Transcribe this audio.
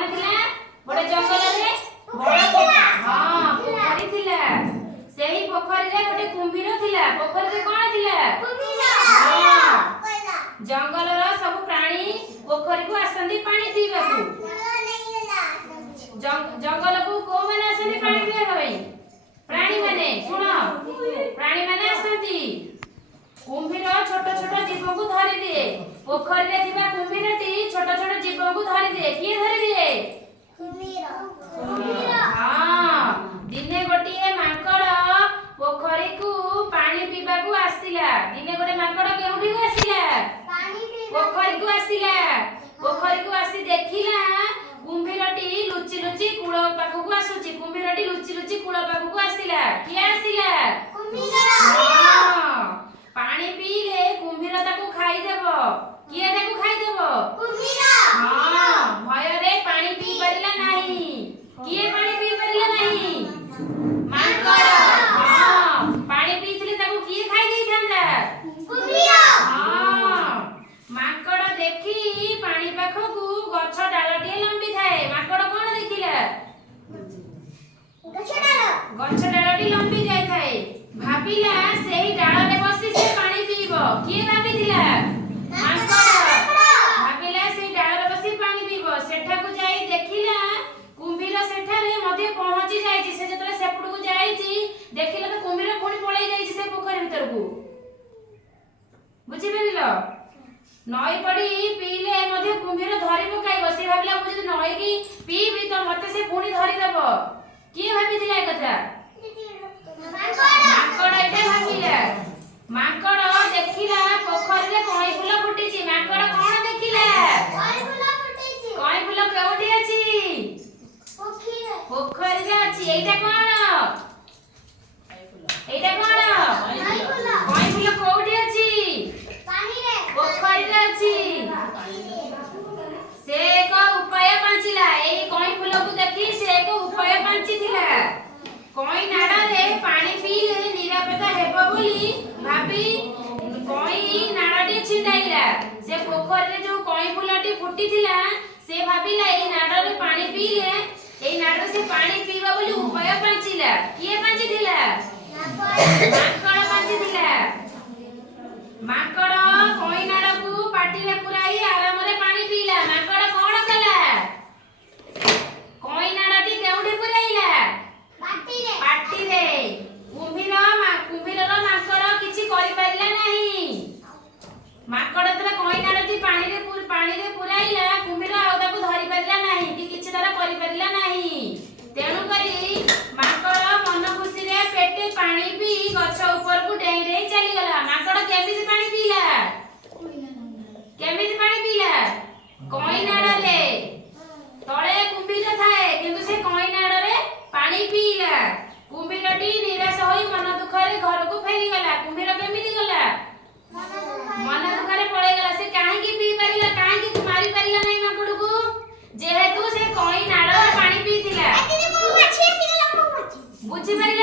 कौन थिला गोटे जंगल रे बड़ हां पोखरी थिला सेही पोखरी रे गोटे कुंभीर थिला पोखरी रे कौन थिला कुंभीर हां जंगल रो सब प्राणी पोखरी को आसंदी पानी पीबा को जंगल को को माने आसंदी पानी पीबा भाई प्राणी माने सुनो प्राणी माने आसंदी कुंभीर छोट छोट जीव को धरि दिए पोखरी रे थिबा कुंभीरटी छोट छोट जीव को धरि दिए किए धरि दिए कुंभीर हां दिने गोटिए माकड़ पोखरी को पानी पीबा को आसिला दिने गोटे माकड़ केउठी को आसिला पानी पीबा पोखरी को आसिला पोखरी को आसी देखिला कुंभीरटी लुचि लुचि कूळ पाखु को आसुची कुंभीरटी लुचि लुचि कूळ पाखु को आसिला किए आसिला कुंभीर हां पानी पीले कुंभीर ताकू खाई देबो किए ताकू खाई देबो कुंभीर हां भय रे पानी पी परिला नाही किए पानी पी परिला नाही माकड़ हां पानी पीथिले ताकू किए खाई देई थांदा कुंभीर हां माकड़ देखी पानी पाखकू गछ डालटिए लंबी थाए माकड़ कोन देखिला गछ डालटी लंबी जाय थाए भाबिला सेही डाल रे बसी से पानी पीबो किए भाबिथिला माकड़ भाबिला सेही डाल रे बसी पानी पीबो सेठा को जाई देखिला कुंभीर सेठा रे मध्ये पहुंची जाईची से जतरे सेपड़ को जाईची देखिला तो कुंभीर पुणी पळै जाईची से पोखरी भीतर को बुझी परिलो नई पड़ी पीले मध्ये कुंभीर धरि पकाइबो से भाबिला मु जदी नई की पीबी तो मते से पुणी धरि देबो किए भाबिथिला ए कथा माकड़ एटे भाबिला माकड़ देखिला पोखरी रे कई फूल फुटिची माकड़ कोन देखिला कई फूल फुटिची कई फूल केउठी अछि पोखरी रे अछि एटा कोन एटा कोन कई फूल कोउठी अछि पानी रे पोखरी रे अछि से एक उपाय पांचिला ए कई फूल को देखि से एक उपाय पांचिथिला कोई नाडा रे पानी पीले निरापदा हेबो बोली भाबी कोई नाडाटी छिंडाइला से पोखरी रे जो कोई फुलाटी फुटिथिला से भाबिला ए नाडा रे पानी पीले ए नाडा से पानी पीबा बोली उपाय पांचिला किए पांचिथिला माकड़ पांचिथिला माकड़ कोई नाडा को पाटी रे पुराई आराम रे पानी पीला माकड़ कोन कला कोई नाडाटी केउठी पुराइला पाटी रे कुंभीर रो माकड़ किछि करि परिला नाही माकड़ तरा कोई नाडती पानी रे पुराइला कुंभीर आ ताकू धरि परिला नाही कि किछि तरा करि परिला नाही तेनु करी माकड़ मन खुशी रे पेटे पानी पी गछ ऊपर को डेई डेई चली गला माकड़ केमिति पानी पीला केमिति पानी पीला कोई नाडा रे तळे कुंभीर थाए किंतु से कोई नाडा रे पानी पीला कुंभीरटी निराश होई मन दुख रे घर को फेरी गला कुंभीर केमिति गला मन दुख रे पळे गला से काहे की पी परिला काहे की मारी परिला नै माकड़ को जेहेतु से कोई नाडा रे पानी पीथिला बुझी परिला